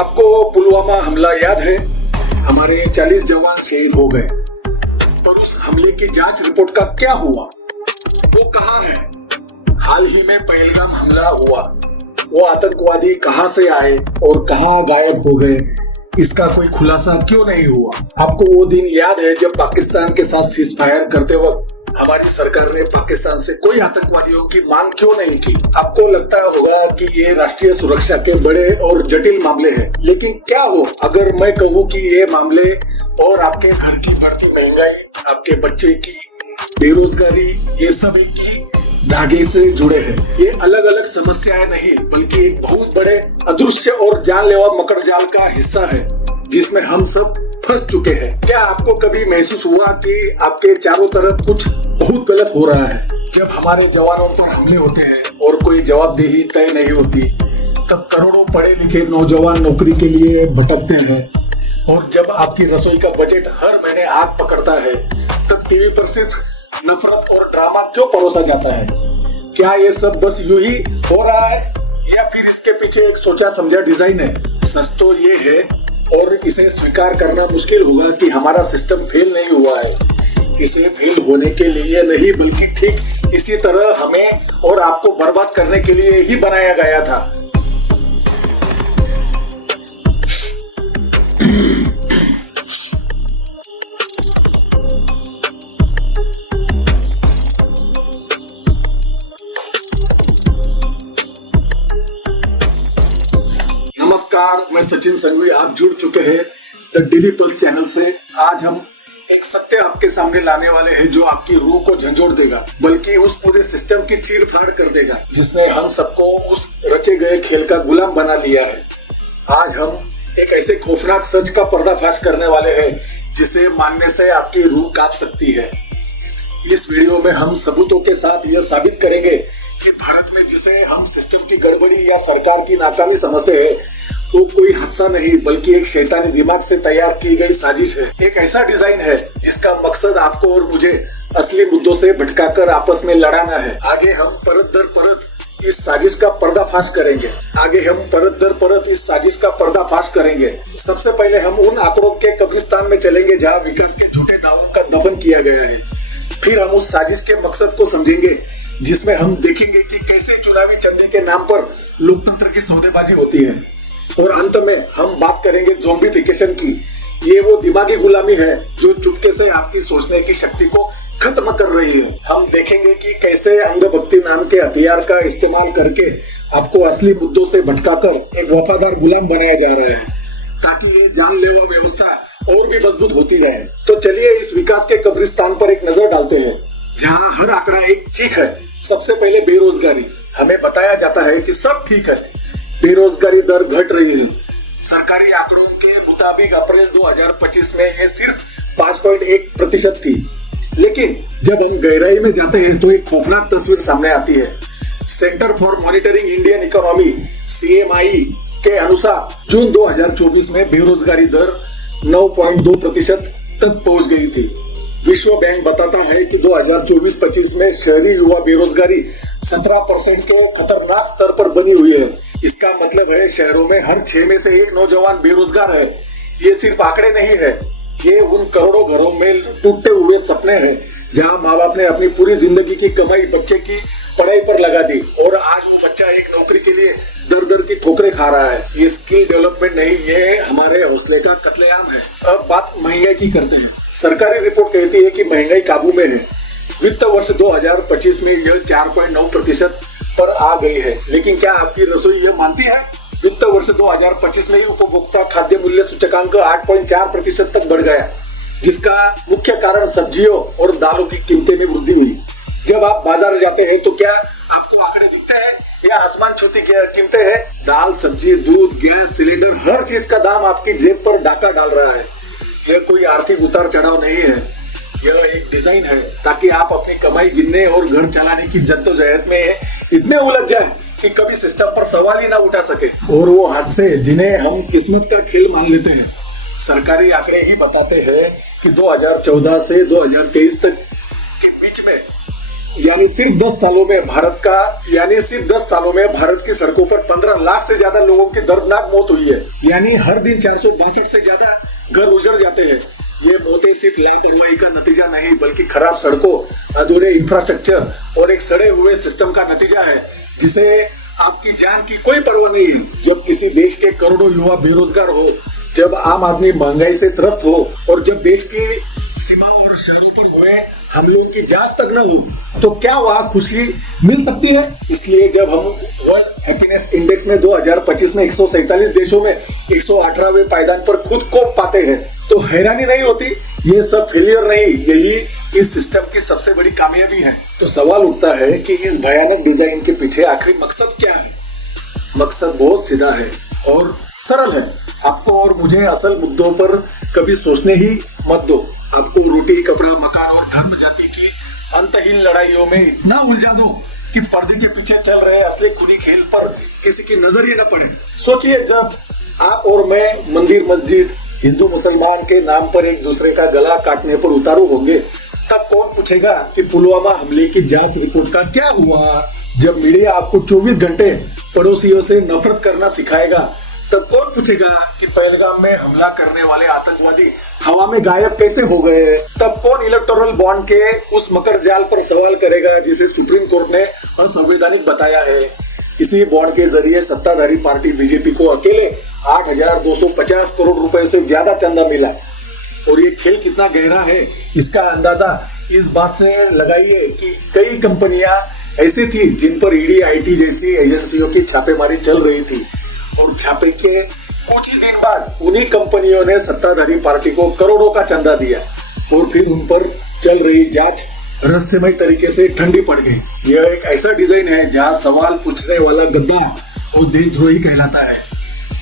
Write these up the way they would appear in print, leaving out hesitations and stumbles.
आपको पुलवामा हमला याद है? हमारे 40 जवान शहीद हो गए, पर उस हमले की जांच रिपोर्ट का क्या हुआ? वो कहाँ है? हाल ही में पहलगाम हमला हुआ, वो आतंकवादी कहाँ से आए और कहाँ गायब हो गए, इसका कोई खुलासा क्यों नहीं हुआ? आपको वो दिन याद है जब पाकिस्तान के साथ सीज फायर करते वक्त हमारी सरकार ने पाकिस्तान से कोई आतंकवादियों की मांग क्यों नहीं की? आपको लगता होगा कि ये राष्ट्रीय सुरक्षा के बड़े और जटिल मामले हैं, लेकिन क्या हो अगर मैं कहूँ कि ये मामले और आपके घर की बढ़ती महंगाई, आपके बच्चे की बेरोजगारी, ये सब एक ही धागे से जुड़े हैं। ये अलग अलग समस्याएं नहीं बल्कि एक बहुत बड़े अदृश्य और जानलेवा मकर जाल का हिस्सा है जिसमें हम सब फंस चुके हैं। क्या आपको कभी महसूस हुआ कि आपके चारों तरफ कुछ बहुत गलत हो रहा है? जब हमारे जवानों पर हमले होते हैं और कोई जवाबदेही तय नहीं होती, तब करोड़ों पढ़े लिखे नौजवान नौकरी के लिए भटकते हैं, और जब आपकी रसोई का बजट हर महीने आग पकड़ता है, तब टीवी पर सिर्फ नफरत और ड्रामा क्यों परोसा जाता है? क्या ये सब बस यूं ही हो रहा है या फिर इसके पीछे एक सोचा समझा डिजाइन है? सच तो ये है, और इसे स्वीकार करना मुश्किल होगा कि हमारा सिस्टम फेल नहीं हुआ है। इसे फेल होने के लिए नहीं बल्कि ठीक इसी तरह हमें और आपको बर्बाद करने के लिए ही बनाया गया था। नमस्कार, मैं सचिन संघवी। आप जुड़ चुके हैं द डेली पल्स चैनल से। आज हम एक सत्य आपके सामने लाने वाले हैं जो आपकी रूह को झंझोड़ देगा, बल्कि उस पूरे सिस्टम की चीर फाड़ कर देगा जिसने हम सबको उस रचे गए खेल का गुलाम बना लिया है। आज हम एक ऐसे खौफनाक सच का पर्दाफाश करने वाले हैं जिसे मानने से आपकी रूह कांप सकती है। इस वीडियो में हम सबूतों के साथ यह साबित करेंगे कि भारत में जिसे हम सिस्टम की गड़बड़ी या सरकार की नाकामी समझते हैं, तो कोई हादसा नहीं बल्कि एक शैतानी दिमाग से तैयार की गई साजिश है। एक ऐसा डिजाइन है जिसका मकसद आपको और मुझे असली मुद्दों से भटकाकर आपस में लड़ाना है। आगे हम परत दर परत इस साजिश का पर्दाफाश करेंगे। सबसे पहले हम उन आंकड़ों के कब्रिस्तान में चलेंगे जहाँ विकास के झूठे दावों का दफन किया गया है। फिर हम उस साजिश के मकसद को समझेंगे जिसमें हम देखेंगे कि कैसे चुनावी चंदे के नाम पर लोकतंत्र की सौदेबाजी होती है, और अंत में हम बात करेंगे ज़ॉम्बीफिकेशन की। ये वो दिमागी गुलामी है जो चुपके से आपकी सोचने की शक्ति को खत्म कर रही है। हम देखेंगे कि कैसे अंधभक्ति नाम के हथियार का इस्तेमाल करके आपको असली मुद्दों से भटकाकर एक वफादार गुलाम बनाया जा रहा है, ताकि ये जानलेवा व्यवस्था और भी मजबूत होती जाए। तो चलिए इस विकास के कब्रिस्तान पर एक नजर डालते हैं जहाँ हर आंकड़ा एक चीख है। सबसे पहले बेरोजगारी। हमें बताया जाता है कि सब ठीक है, बेरोजगारी दर घट रही है। सरकारी आंकड़ों के मुताबिक अप्रैल 2025 में ये सिर्फ 5.1% थी, लेकिन जब हम गहराई में जाते हैं तो एक खौफनाक तस्वीर सामने आती है। Centre for monitoring Indian economy (CMI) के अनुसार जून 2024 में बेरोजगारी दर 9.2% तक पहुंच गई थी। विश्व बैंक बताता है कि 2024-25 में शहरी युवा बेरोजगारी 17% के खतरनाक स्तर पर बनी हुई है। इसका मतलब है शहरों में हर 6 में से 1 नौजवान बेरोजगार है। ये सिर्फ आंकड़े नहीं है, ये उन करोड़ों घरों में टूटते हुए सपने हैं जहां माँ बाप ने अपनी पूरी जिंदगी की कमाई बच्चे की पढ़ाई पर लगा दी, और आज वो बच्चा एक नौकरी के लिए दर दर की ठोकरें खा रहा है। ये स्किल डेवलपमेंट नहीं, ये हमारे हौसले का कत्लेआम है। अब बात महंगाई की करते हैं। सरकारी रिपोर्ट कहती है कि महंगाई काबू में है। वित्त वर्ष 2025 में यह 4.9% पर आ गई है, लेकिन क्या आपकी रसोई यह मानती है? वित्त वर्ष 2025 में ही उपभोक्ता खाद्य मूल्य सूचकांक 8.4% तक बढ़ गया, जिसका मुख्य कारण सब्जियों और दालों की कीमतें में वृद्धि हुई। जब आप बाजार जाते हैं तो क्या आपको आंकड़े दिखते हैं या आसमान छूती कीमतें हैं? दाल, सब्जी, दूध, गैस, सिलेंडर, हर चीज का दाम आपकी जेब पर डाका डाल रहा है। यह कोई आर्थिक उतार चढ़ाव नहीं है, यह एक डिजाइन है ताकि आप अपनी कमाई गिनने और घर चलाने की जद्दोजहद में इतने उलझ जाए कि कभी सिस्टम पर सवाल ही ना उठा सके। और वो हादसे जिन्हें हम किस्मत का खेल मान लेते हैं। सरकारी आंकड़े ही बताते हैं कि 2014 से 2023 तक के बीच में यानी सिर्फ 10 सालों में भारत की सड़कों पर 15 लाख से ज्यादा लोगों की दर्दनाक मौत हुई है। यानी हर दिन 462 से ज्यादा घर उजड़ जाते हैं। ये मौतें सिर्फ लापरवाही का नतीजा नहीं बल्कि खराब सड़कों, अधूरे इंफ्रास्ट्रक्चर और एक सड़े हुए सिस्टम का नतीजा है जिसे आपकी जान की कोई परवाह नहीं है। जब किसी देश के करोड़ों युवा बेरोजगार हो, जब आम आदमी महंगाई से त्रस्त हो और जब देश की सीमाओं और शहरों पर हुए हमलों की जांच तक न हो, तो क्या वहाँ खुशी मिल सकती है? इसलिए जब हम वर्ल्ड हैप्पीनेस इंडेक्स में 2025 में 147 देशों में 118वें पायदान पर खुद को पाते हैं तो हैरानी नहीं होती। ये सब फेलियर नहीं, यही इस सिस्टम की सबसे बड़ी कामयाबी है। तो सवाल उठता है कि इस भयानक डिजाइन के पीछे आखिरी मकसद क्या है? मकसद बहुत सीधा है और सरल है। आपको और मुझे असल मुद्दों पर कभी सोचने ही मत दो। आपको रोटी, कपड़ा, मकान और धर्म जाति की अंतहीन लड़ाइयों में इतना उलझा दो कि पर्दे के पीछे चल रहे असली खूनी खेल पर किसी की नजर ही न पड़े। सोचिए, जब आप और मैं मंदिर, मस्जिद, हिंदू मुसलमान के नाम पर एक दूसरे का गला काटने पर उतारू होंगे, तब कौन पूछेगा कि पुलवामा हमले की जांच रिपोर्ट का क्या हुआ? जब मीडिया आपको 24 घंटे पड़ोसियों से नफरत करना सिखाएगा, तब कौन पूछेगा कि पहलगाम में हमला करने वाले आतंकवादी हवा में गायब कैसे हो गए? तब कौन इलेक्टोरल बॉन्ड के उस मकर जाल पर सवाल करेगा जिसे सुप्रीम कोर्ट ने असंवैधानिक बताया है? इसी बॉन्ड के जरिए सत्ताधारी पार्टी बीजेपी को अकेले 8,250 करोड़ रुपए से ज्यादा चंदा मिला। और ये खेल कितना गहरा है इसका अंदाजा इस बात से लगाइए कि कई कंपनियां ऐसी थी जिन पर ईडी, आईटी जैसी एजेंसियों की छापेमारी चल रही थी और छापे के कुछ ही दिन बाद उन्हीं कंपनियों ने सत्ताधारी पार्टी को करोड़ों का चंदा दिया और फिर उन पर चल रही जांच रहस्यमय तरीके से ठंडी पड़ गई। यह एक ऐसा डिजाइन है जहां सवाल पूछने वाला गद्दा और देशद्रोही कहलाता है,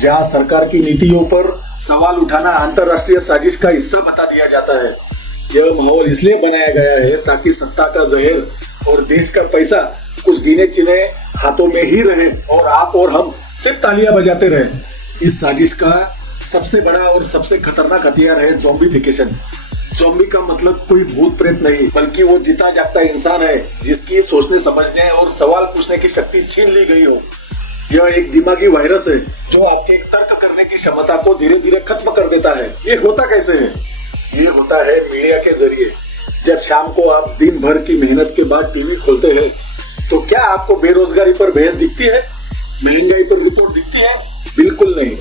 जहां सरकार की नीतियों पर सवाल उठाना अंतर्राष्ट्रीय साजिश का हिस्सा बता दिया जाता है। यह माहौल इसलिए बनाया गया है ताकि सत्ता का जहर और देश का पैसा कुछ गिने चुने हाथों में ही रहे और आप और हम सिर्फ तालियां बजाते रहे। इस साजिश का सबसे बड़ा और सबसे खतरनाक हथियार है ज़ॉम्बीफिकेशन। ज़ॉम्बी का मतलब कोई भूत प्रेत नहीं, बल्कि वो जीता जागता इंसान है जिसकी सोचने, समझने और सवाल पूछने की शक्ति छीन ली गई हो। यह एक दिमागी वायरस है जो आपके तर्क करने की क्षमता को धीरे धीरे खत्म कर देता है। ये होता कैसे है? ये होता है मीडिया के जरिए। जब शाम को आप दिन भर की मेहनत के बाद टीवी खोलते हैं तो क्या आपको बेरोजगारी पर बहस दिखती है? महंगाई पर रिपोर्ट दिखती है? बिल्कुल नहीं।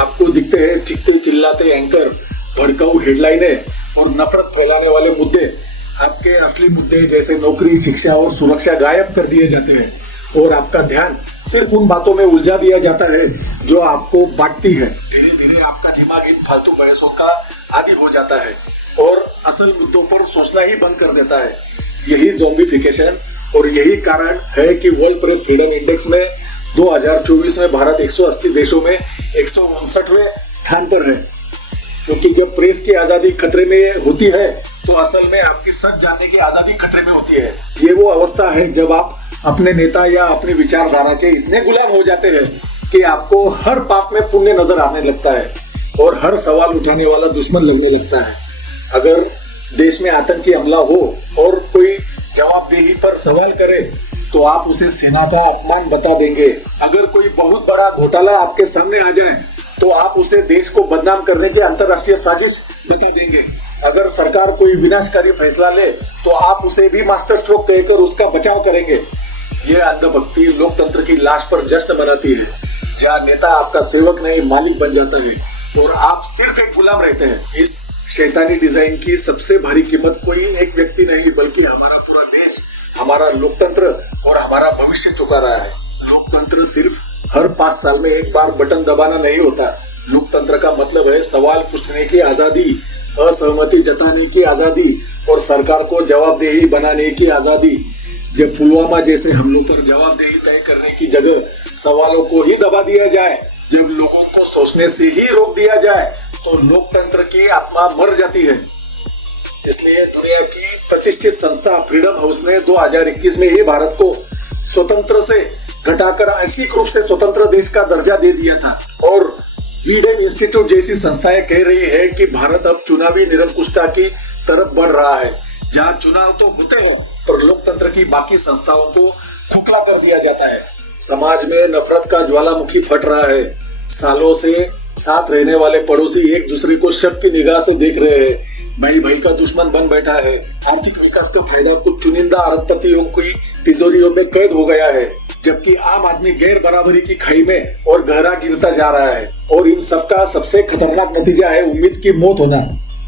आपको दिखते हैं चीखते चिल्लाते एंकर, भड़काऊ हेडलाइनें और नफरत फैलाने वाले मुद्दे। आपके असली मुद्दे जैसे नौकरी, शिक्षा और सुरक्षा गायब कर दिए जाते हैं और आपका ध्यान सिर्फ उन बातों में उलझा दिया जाता है जो आपको बांटती है। धीरे धीरे आपका दिमाग इन फालतू बहसों का आदी हो जाता है और असल मुद्दों पर सोचना ही बंद कर देता है। यही ज़ॉम्बीफिकेशन और यही कारण है कि वर्ल्ड प्रेस फ्रीडम इंडेक्स में 2024 में भारत 180 देशों में 159वें स्थान पर है। क्योंकि जब प्रेस की आजादी खतरे में होती है तो असल में आपकी सच जानने की आजादी खतरे में होती है। ये वो अवस्था है जब आप अपने नेता या अपनी विचारधारा के इतने गुलाम हो जाते हैं कि आपको हर पाप में पुण्य नजर आने लगता है और हर सवाल उठाने वाला दुश्मन लगने लगता है। अगर देश में आतंकी हमला हो और कोई जवाबदेही पर सवाल करे तो आप उसे सेना का अपमान बता देंगे। अगर कोई बहुत बड़ा घोटाला आपके सामने आ जाए तो आप उसे देश को बदनाम करने की अंतर्राष्ट्रीय साजिश बता देंगे। अगर सरकार कोई विनाशकारी फैसला ले तो आप उसे भी मास्टर स्ट्रोक कहकर उसका बचाव करेंगे। ये अंधभक्ति लोकतंत्र की लाश पर जश्न मनाती है, जहाँ नेता आपका सेवक नहीं मालिक बन जाता है और आप सिर्फ एक गुलाम रहते हैं। इस शैतानी डिजाइन की सबसे भारी कीमत कोई एक व्यक्ति नहीं बल्कि हमारा पूरा देश, हमारा लोकतंत्र और हमारा भविष्य चुका रहा है। लोकतंत्र सिर्फ हर 5 साल में एक बार बटन दबाना नहीं होता। लोकतंत्र का मतलब है सवाल पूछने की आजादी, असहमति जताने की आजादी और सरकार को जवाबदेही बनाने की आजादी। जब पुलवामा जैसे हमलों पर जवाबदेही तय करने की जगह सवालों को ही दबा दिया जाए, जब लोगों को सोचने से ही रोक दिया जाए तो लोकतंत्र की आत्मा मर जाती है। इसलिए दुनिया की प्रतिष्ठित संस्था फ्रीडम हाउस ने 2021 में ही भारत को स्वतंत्र से घटाकर आंशिक रूप से स्वतंत्र देश का दर्जा दे दिया था और फ्रीडम इंस्टीट्यूट जैसी संस्थाएं कह रही है कि भारत अब चुनावी निरंकुशता की तरफ बढ़ रहा है, जहां चुनाव तो होते हो पर लोकतंत्र की बाकी संस्थाओं को खोखला कर दिया जाता है। समाज में नफरत का ज्वालामुखी फट रहा है। सालों से साथ रहने वाले पड़ोसी एक दूसरे को शक की निगाह से देख रहे हैं। भाई भाई का दुश्मन बन बैठा है। आर्थिक विकास का फायदा कुछ चुनिंदा अरबपतियों की तिजोरियों में कैद हो गया है, जबकि आम आदमी गैर बराबरी की खाई में और गहरा गिरता जा रहा है। और इन सबका सबसे खतरनाक नतीजा है उम्मीद की मौत होना।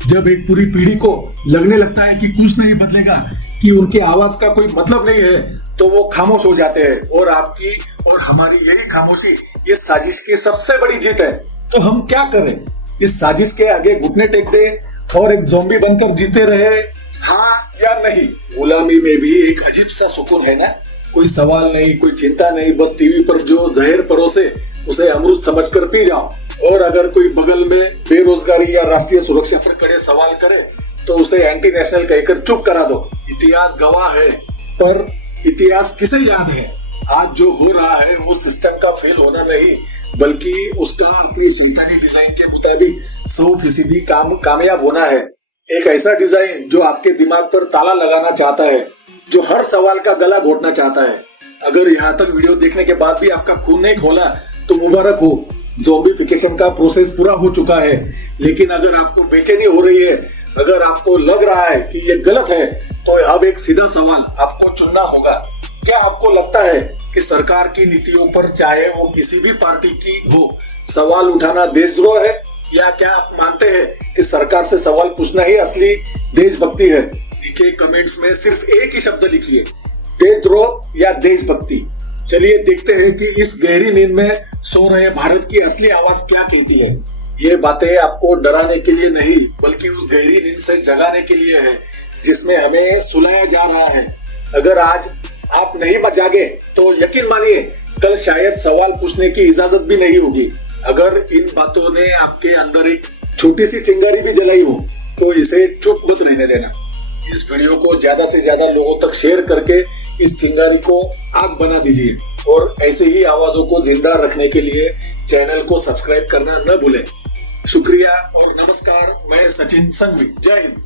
जब एक पूरी पीढ़ी को लगने लगता है कि कुछ नहीं बदलेगा, कि उनकी आवाज का कोई मतलब नहीं है, तो वो खामोश हो जाते हैं। और आपकी और हमारी यही खामोशी इस साजिश की सबसे बड़ी जीत है। तो हम क्या करें? इस साजिश के आगे घुटने टेक दे और एक ज़ॉम्बी बनकर जीते रहे, हाँ या नहीं? गुलामी में भी एक अजीब सा सुकून है ना। कोई सवाल नहीं, कोई चिंता नहीं, बस टीवी पर जो जहर परोसे उसे अमृत समझकर पी जाओ। और अगर कोई बगल में बेरोजगारी या राष्ट्रीय सुरक्षा पर कड़े सवाल करे तो उसे एंटी नेशनल कहकर चुप करा दो। इतिहास गवाह है, पर इतिहास किसे याद है? आज जो हो रहा है वो सिस्टम का फेल होना नहीं, बल्कि उसका अपनी शैतानी डिजाइन के मुताबिक 100% कामयाब होना है। एक ऐसा डिजाइन जो आपके दिमाग पर ताला लगाना चाहता है, जो हर सवाल का गला घोटना चाहता है। अगर यहाँ तक वीडियो देखने के बाद भी आपका खून नहीं खोला तो मुबारक हो, ज़ॉम्बीफिकेशन का प्रोसेस पूरा हो चुका है। लेकिन अगर आपको बेचैनी हो रही है, अगर आपको लग रहा है कि ये गलत है, तो अब एक सीधा सवाल आपको चुनना होगा। क्या आपको लगता है कि सरकार की नीतियों पर, चाहे वो किसी भी पार्टी की हो, सवाल उठाना देशद्रोह है? या क्या आप मानते हैं कि सरकार से सवाल पूछना ही असली देशभक्ति है? नीचे कमेंट्स में सिर्फ एक ही शब्द लिखिए, देशद्रोह या देशभक्ति। चलिए देखते हैं कि इस गहरी नींद में सो रहे भारत की असली आवाज क्या कहती है। ये बातें आपको डराने के लिए नहीं, बल्कि उस गहरी नींद से जगाने के लिए है जिसमें हमें सुलाया जा रहा है। अगर आज आप नहीं जागे तो यकीन मानिए कल शायद सवाल पूछने की इजाजत भी नहीं होगी। अगर इन बातों ने आपके अंदर एक छोटी सी चिंगारी भी जलाई हो तो इसे चुप मत रहने देना। इस वीडियो को ज्यादा से ज्यादा लोगों तक शेयर करके इस चिंगारी को आग बना दीजिए। और ऐसे ही आवाजों को जिंदा रखने के लिए चैनल को सब्सक्राइब करना न भूलें। शुक्रिया और नमस्कार। मैं सचिन संघवी। जय हिंद।